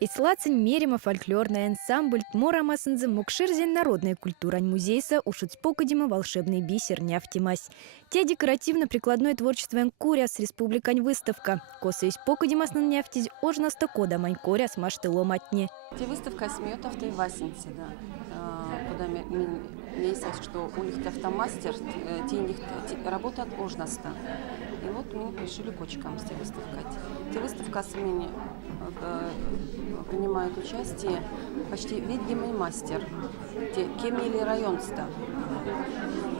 Ислацин мерима фольклорный ансамбль Тморамасынзы мукширзен народная культура музейса ушуцпокадима волшебный бисер няфтимась. Те декоративно-прикладное творчество Энкуря с республикань выставка. Коса из покадимаснан няфтить ожнаста кода манькоря с маштылом отне. Те выставка сметов и васенцы, да. Куда месяц, что у них автомастер, те работают ожнаста. И вот мы решили кочкам с те выставкать. Те выставка с ними принимают участие почти видимый мастер, те Кемили районста,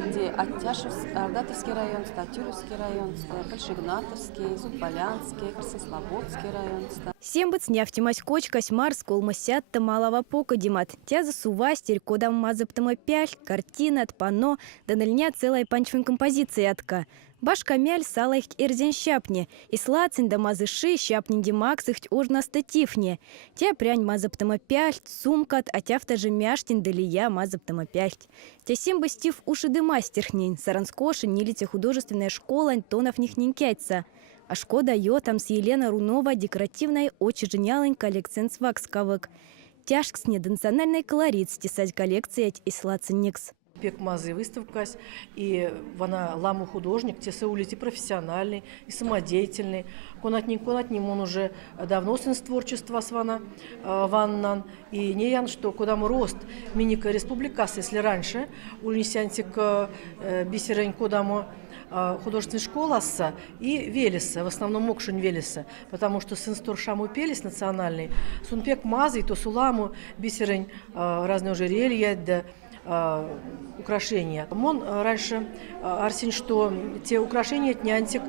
где Ардатовский районста, Тюревский районста, Большегнатовский, Зубполянский, Краснослободский районста. Сембыц няфтимась кочкась марс колмасятта малого покадимат. Тя засувастер кодам мазаптама пяль, картина от панно, да нальня целая панчвин композиция отка. Башка мяль сала их эрзен щапне, и слацин да мазыши щапнин димакс их ожна статифне. Тя прянь мазаптама пяль, сумкат, а тяфта же мяштин далия мазаптама пяль. Тя семба стив уши да мастерхнень, саранскоши нилите художественная школа тонов них нинкяйца. А шкода йотам с Елена Рунова декоративной очень гениальный коллекция сваксковок. Тяжкс национальный колорит стесать коллекции и слацинникс. Пек мазы выставкась, и вона ламу художник, те саулити профессиональный и самодеятельный. Конатним он уже давно сын творчества свана ваннан. И не ян, что куда мы рост миника республикас, если раньше унесянтик бисерень куда мы художественная школа и Велеса, в основном Мокшин Велеса, потому что сын Сторшаму Пелес национальный, сунпек мазы, то суламу бисерень разные ожерелья, да украшения. Он раньше арсень, что те украшения тнянтик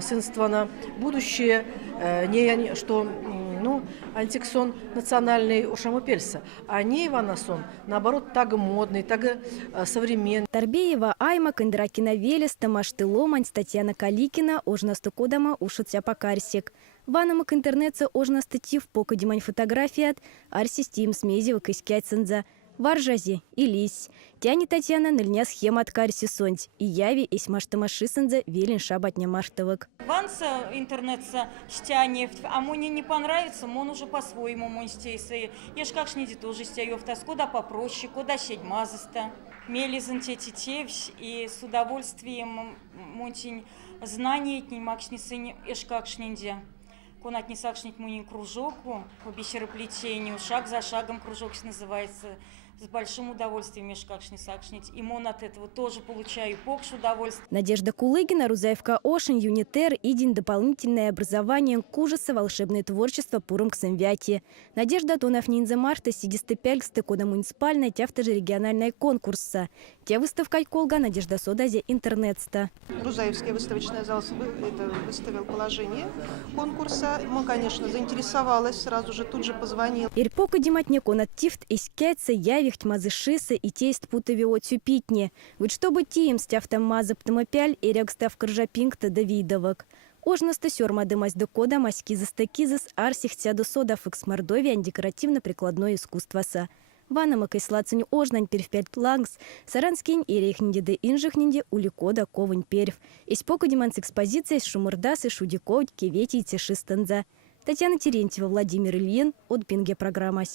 сынства на будущее, не что антиксон национальный Ошамупельса, а не Иванасон, наоборот, так модный, так современный. Тарбеева Айма, Кондракина Велес, Тамашты Ломань, Татьяна Каликина, ожнаста кодама ушуця покарсик. Ванамак интернетса ожнаста тив покадимань фотографият, арси стим смезивок искяйценза. Варжази и лись. Тяни Татьяна нальня схема от карси сонть. И яви ись маштамашисенза велин шабатня маштовок. Ванса интернетса штянев, а мне не понравится, он уже по-своему монстейся. Я ж как шниди тоже стяев тоску, да попроще, куда сеть мазыста. Мелизен тетитевсь и с удовольствием монтень знания не максницы эш как шниндя. Конат не сакшнить мунин кружоку, по бисероплетению, шаг за шагом кружок называется, с большим удовольствием мешкакшни сакшнить. И мон от этого тоже получаю покш удовольствие. Надежда Кулыгина, Рузаевка Ошин, Юнитер, Идин, дополнительное образование, кужаса, волшебное творчество, пурум к самвяти. Надежда Тонов Нинза Марта, Сидистепельгсты, кода муниципальная, тяфта же региональная конкурса. Те выставка Колга, Надежда Содазе, интернетста. Рузаевский выставочный зал выставил положение конкурса. Мы, конечно, заинтересовалась, сразу же тут же позвонил. Ирпока диматне конат тифт искяйца, явихт мазышиса и тесть путови отсюпитне. Вот чтобы тием стяфтам мазаптамопяль и рягстав кржапинкта давидовок. Ожнаста сёрма дымась до кода маскизас такизас арсих тяду содав экс мордовиан декоративно-прикладное искусствоса. Ванамак и слацань ожнань перевпять плангс, саранскинь и рейхнинде де инжихнинде уликода ковань перев. Испока диманс экспозиция с шумурдасы шудиков кевети и тешистанза. Татьяна Терентьева, Владимир Ильин, от Пинге программась.